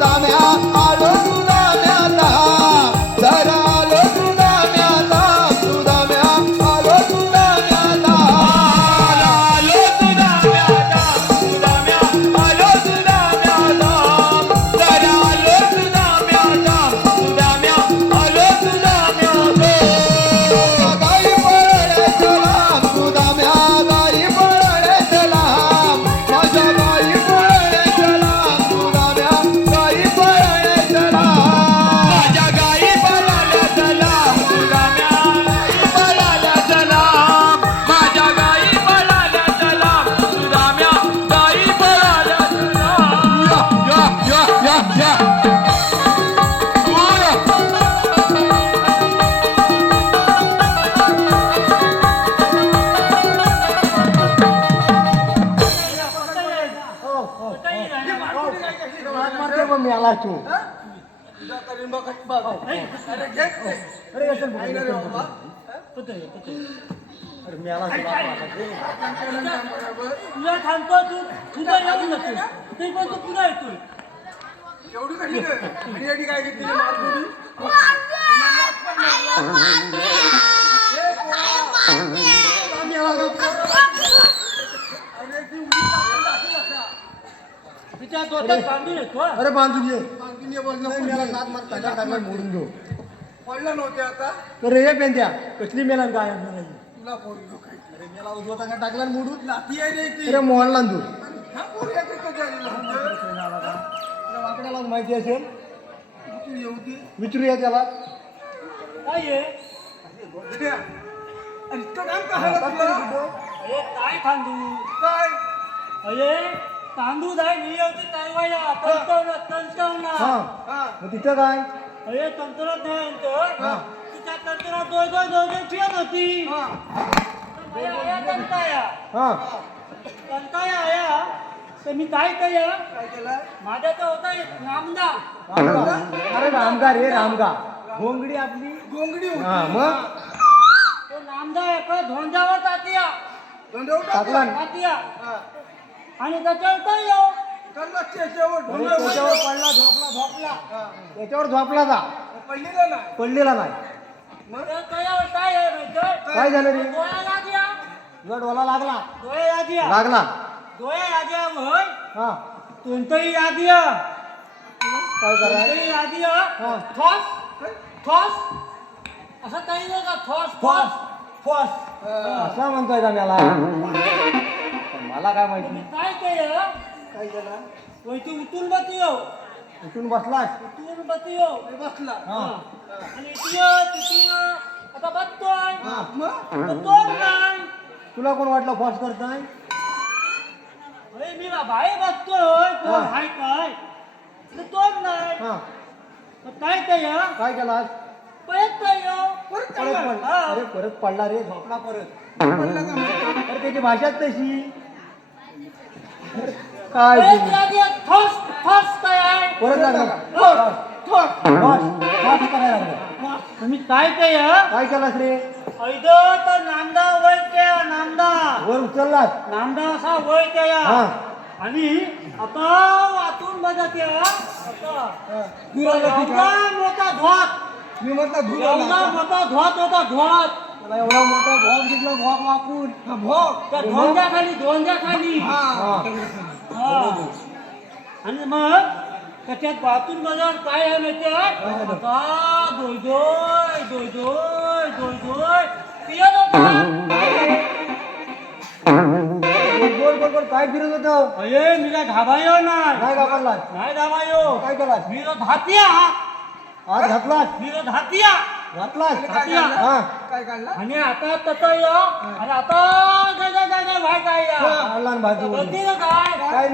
দামে माझा. कंटाळून काम करावं. तुला थांबतो तू तुझा येऊन जातो ते पण तू पुन्हा येतोय. एवढी कशी काय घेतली रे मारपुडी? ए, पोरा. अरे ती उडी टाकून टाकली असा. बांधून येतो हा. अरे बांधून ये. मागून ये बोल नको. मेला नाद मार मोडून घेऊ पडलं नव्हते आता. तर हे पेंद्या कसली मेला काय आणणार नाही. तुला पोरी आहेत. अरे मेला उजवा टाका टाकला आणि मोडून? नाती आहे रे ती. अरे मोहनला तू पोरी रे. तुला वाकड्याला माहिती असेल? तू येऊ दे. विचारूया त्याला. काय आहे घड्या. आणि इतकं काम काय झालं तुला? अरे काय तांदूळ काय? अरे तांदूळ जाय मी होती ताईवाया तंतवना तंतवना हा. हा. मग तिथं काय? अरे तंत्रज्ञान हा. तिच्या तंत्रात दोय दोय दोय दोय ठेवत होती. हा. माझ्या आया तंताया. हा. तंताया आया तर मी काय करूया? काय केलं? माझ्या तर होता रामगा अरे रामगा रे रामगा घोंगडी आपली. गोंगडी होती. हा मग? तो नामदा एका दंडवत टाकला. जातीया हा. आणि त्याच्यावर काय येऊ त्याच्यावर त्याच्यावर पडला झोपला झोपला. त्याच्यावर झोपला जा. पडलेलं नाही. पडलेला नाही. मग? तर त्याच्यावर काय आहे माहिती काय झालं रे? डोळा लागल्या. तुझा डोला लागला. डोळे यादिया लागला. डोळे हा. कोणतंही यादिया काय कराय कोणतंही यादिया हा. ठॉस. ठॉस. असं काही नाही का? ठॉस ठॉस. फॉस असा म्हणतोय का मला मला काय माहिती? काय केलं काय केलं वय तू उतून बती हो उठून बसलास? उतून बती हो मी बसला. हा. आणि तितियो आता बघतोय हा. मग? नाही तुला कोण वाटलं फॉस करताय? अरे मी बाहेर बघतोय कोण हा. हाय काय? तर तोच नाही? हा. काय केलं काय केलास? परत काय हो? परत. पडला हा. अरे परत पडला रे झोपला परत. पडला का? मग? अरे त्याची भाषाच तशी. काय परत काय लागला? तुम्ही काय केलं काय केलास रे? ऐदो तर नामदा वय केला नामदा वर उचललास नामदा असा हा. आणि आता वाचून बघत हा. मोठा धोत मी म्हटलं. मोठा धोत होता धोत एवढा मोठा भोग दिसला भोग वाकून भोग. त्या धोंड्या खाली. धोंड्या खाली आणि मग त्याच्यात वाचून बघा काय आहे माहिती आहे आता दोय दोय दोय दोय दोय दोय पियत गोल गोल गोल काय फिरत होत? अये मी काय धाबायो नाही काय घाबरलास. नाही धाबायो काय केलास? मी तो धातिया आज घातलास मी तो धातिया आणि काय. काढलं? हा. काय काढलं? आणि आता तसं यो. आणि आता काय काय काय काय भाय काय या. आणला ना भाजी ना काय? काय.